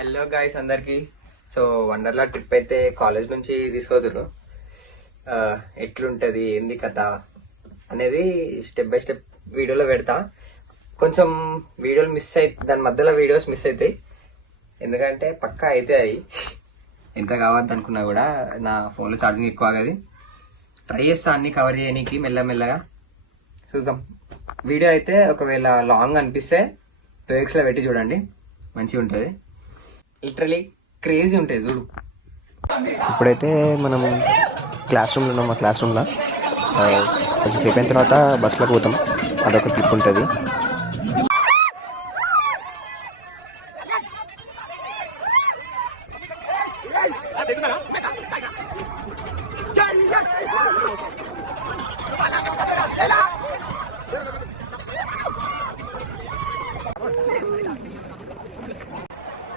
Hello guys అందరికి. So Wonderla trip అయితే college నుంచి తీసుకోదురు. ఎట్లుంటది ఏంది కథ అనేది స్టెప్ బై స్టెప్ వీడియోలో పెడతా. కొంచెం వీడియోలు మిస్ అవుతాయి, దాని మధ్యలో వీడియోస్ మిస్ అవుతాయి. ఎందుకంటే పక్కా అయితే అవి ఎంత కావద్దు అనుకున్నా కూడా నా ఫోన్లో ఛార్జింగ్ ఎక్కువ ఆగది. ట్రై చేస్తా అన్ని కవర్ చేయడానికి మెల్లమెల్లగా. చూద్దాం. వీడియో అయితే ఒకవేళ లాంగ్ అనిపిస్తే 2xలో పెట్టి చూడండి, మంచిగా ఉంటుంది. లిటరలీ క్రేజీ ఉంటుంది చూడు. ఇప్పుడైతే మనం క్లాస్ రూమ్లో ఉన్నాం. మా క్లాస్ రూమ్లో కొంచెం సేపు అయిన తర్వాత బస్సులోకి పోతాం. అదొక క్లిప్ ఉంటుంది.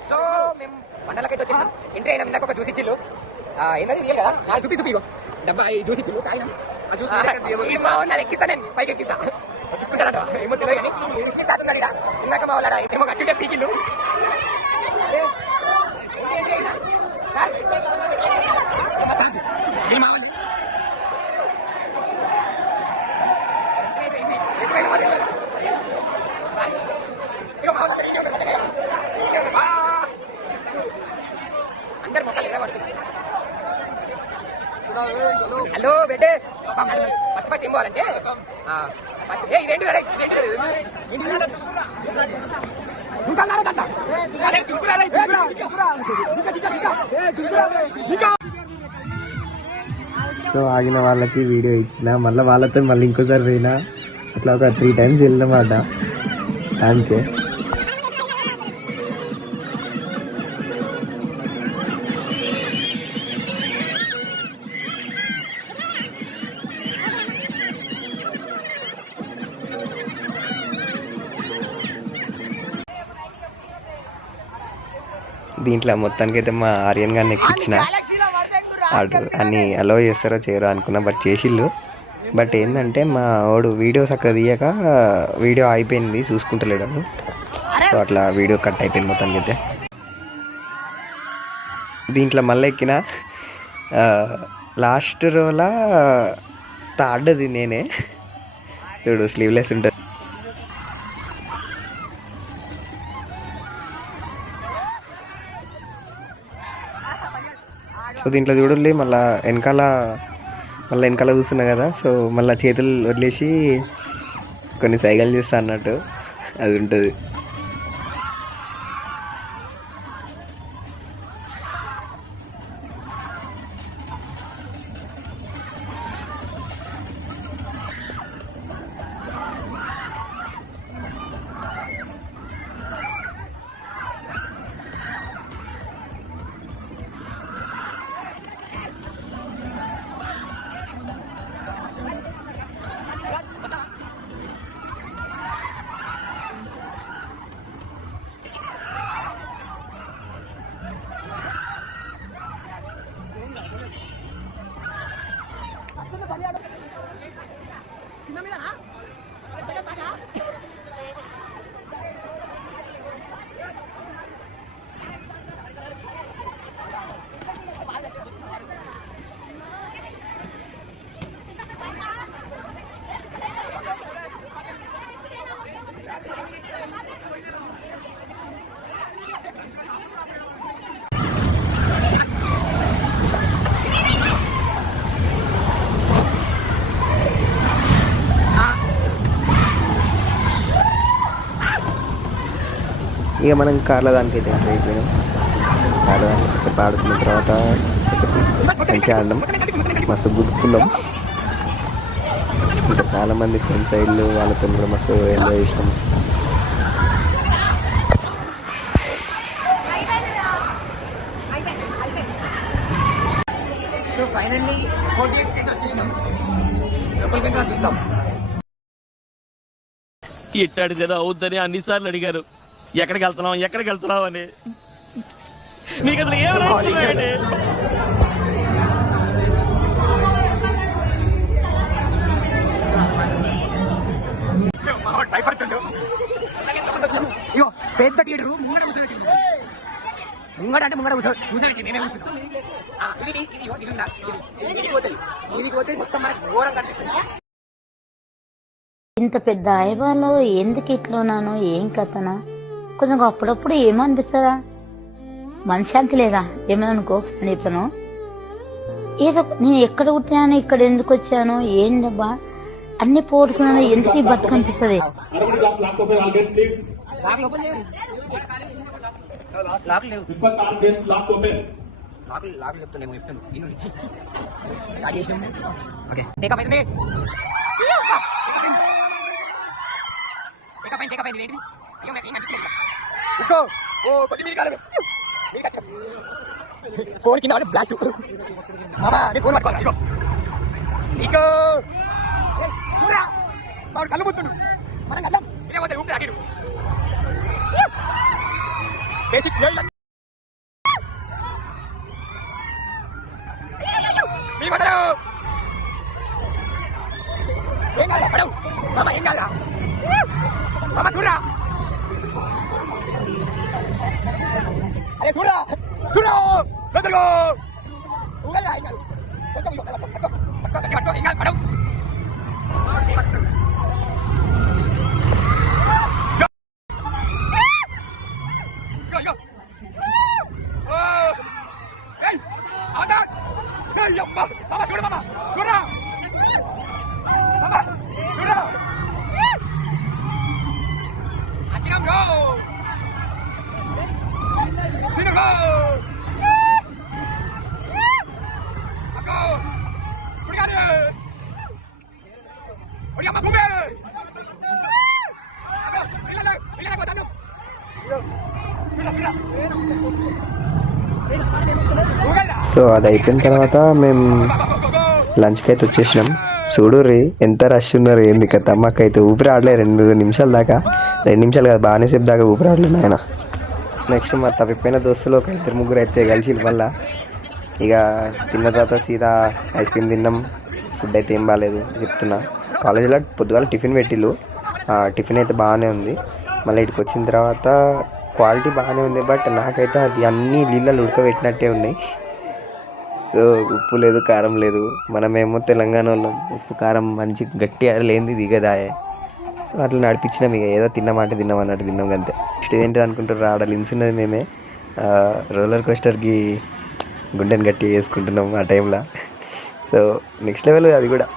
సో మేము మండలకైతే వచ్చేసాం. ఎంట్రీ అయినా ఇందాక ఒక జ్యూస్ ఇచ్చిల్లు. ఏంటది రియల్ కదా, నా చూపి డబ్బా జ్యూస్ ఇచ్చిల్లు. తాగినాం. ఆ జ్యూస్ ఎక్కిస్తా, నేను పైకి ఎక్కిస్తా. ఎక్కిస్తాడంట ఏమో తెలియదు కానీ ఎక్కిస్తాడు. ఇందాక మా వాళ్ళ ఏమో కట్టుంటే పీకిల్లు. హలో బేటే, ఫస్ట్ ఏం పోవాలంటే ఫస్ట్ ఇదేంటి సో ఆగిన వాళ్ళకి వీడియో ఇచ్చిన, మళ్ళీ వాళ్ళతో మళ్ళీ ఇంకోసారి పోయినా. అట్లా ఒక 3 times వెళ్ళినమాట. అంతే. దీంట్లో మొత్తానికి అయితే మా ఆర్యన్ గారిని ఎక్కించిన. అన్ని అలో చేస్తారో చేయరో అనుకున్నా, బట్ చేసిళ్ళు. బట్ ఏంటంటే మా వాడు వీడియో చక్కగా తీయక వీడియో అయిపోయింది, చూసుకుంటలేడు. సో అట్లా వీడియో కట్ అయిపోయింది మొత్తానికి అయితే. దీంట్లో మళ్ళీ ఎక్కిన లాస్ట్ రోలా తాడ్డది నేనే. చూడు స్లీవ్లెస్ ఉంటుంది. సో దీంట్లో చూడండి, మళ్ళీ వెనకాల కూర్చున్నా కదా. సో మళ్ళీ చేతులు వదిలేసి కొన్ని సైగలు చేస్తా అన్నట్టు అది ఉంటుంది. ఇక మనం కార్ల దానికి అయితే ఎంటర్ అయిపోయాం. కార్ల దానికి కాసేపు ఆడుకున్న తర్వాత కాసేపు మంచిగా ఆడినాం, మస్తు గుద్దుకున్నాం. ఇంకా చాలామంది ఫ్రెండ్స్ సైడ్లు వాళ్ళతో కూడా మస్తు ఎంజాయ్ చేసినాం. సో ఫైనల్లీ 4DX కి వచ్చేసినాం. లోపలికి చూద్దాం. ఇట్టాడు కదా అవుద్దని అన్నిసార్లు అడిగారు, ఎక్కడికి వెళ్తున్నావు అని. మీకు అసలు ఏం రాదండి. భయపడుతుండు. పెద్ద థియేటర్ ముంగట అంటే ముంగట కూర్చోబెట్టి నేనే కూర్చున్నా. ఇది ఉందా? ఇది పోతుంది. ఇది పోతే మొత్తం మనకి ఘోరం కనిపిస్తుంది. ఇంత పెద్ద ఆయవాలో ఎందుకు ఇట్లున్నాను, ఏం కథనా? కొంచెం అప్పుడప్పుడు ఏమో అనిపిస్తుందా, మనశ్శాంతి లేదా ఏమని అనుకో అని చెప్తాను. ఏదో నేను ఎక్కడ పుట్టినాను, ఇక్కడ ఎందుకు వచ్చాను, ఏందబ్బా అన్ని పోగొట్టుకున్నాను, ఎందుకు ఈ బతుకు అనిపిస్తుంది. ఫోన్ కింద బ్లాస్ట్ మామా ఫోన్ పట్టుకోవాలి. ఇగో చూడరా వాడు కళ్ళు పుట్టుండు, మనం కళ్ళం ఇదే పోతే ఊపిరి అడిడు బేసిక్ మీ మొదలు ఏం కాదు పడవు మామ, ఏం కాదురా మామ, చూడరా అరే చూడరా చూడరా బెదరుగో ఊగల్లా ఏం కాదు పట్టుకో ఏం కాదు పడవు. సో అది అయిపోయిన తర్వాత మేము లంచ్కి అయితే వచ్చేసినాం. చూడుర్రి ఎంత రష్ ఉన్నారు, ఏంది కథ. మాకైతే ఊపిరి ఆడలే 2 నిమిషాల దాకా, 2 నిమిషాలు కాదు బాగానే సేపు దాకా ఊపిరి ఆడలేదు ఆయన. నెక్స్ట్ మా తప్పిపోయిన దోస్తులు ఒక 2-3 అయితే కలిసి వల్ల ఇక తిన్న తర్వాత సీదా ఐస్ క్రీమ్ తిన్నాం. ఫుడ్ అయితే ఏం బాగాలేదు చెప్తున్నా. కాలేజీలో పొద్దుగాల టిఫిన్ పెట్టిళ్ళు, టిఫిన్ అయితే బాగానే ఉంది. మళ్ళీ ఇక్కడికి వచ్చిన తర్వాత క్వాలిటీ బాగానే ఉంది, బట్ నాకైతే అది అన్నీ నీళ్ళలో ఉడకబెట్టినట్టే ఉన్నాయి. సో ఉప్పు లేదు, కారం లేదు. మనమేమో తెలంగాణ వాళ్ళం, ఉప్పు కారం మంచి గట్టి లేనిది దిగదాయే. సో అట్లా నడిపించినాం. ఇక ఏదో తిన్నామంటే తిన్నాం అన్నట్టు తిన్నాం అంతే. నెక్స్ట్ ఏంటిది అనుకుంటారు, ఆడ లిన్స్ ఉన్నది మేమే రోలర్ కోస్టర్కి గుండెని గట్టి చేసుకుంటున్నాం ఆ టైంలో. సో నెక్స్ట్ లెవెల్ అది కూడా.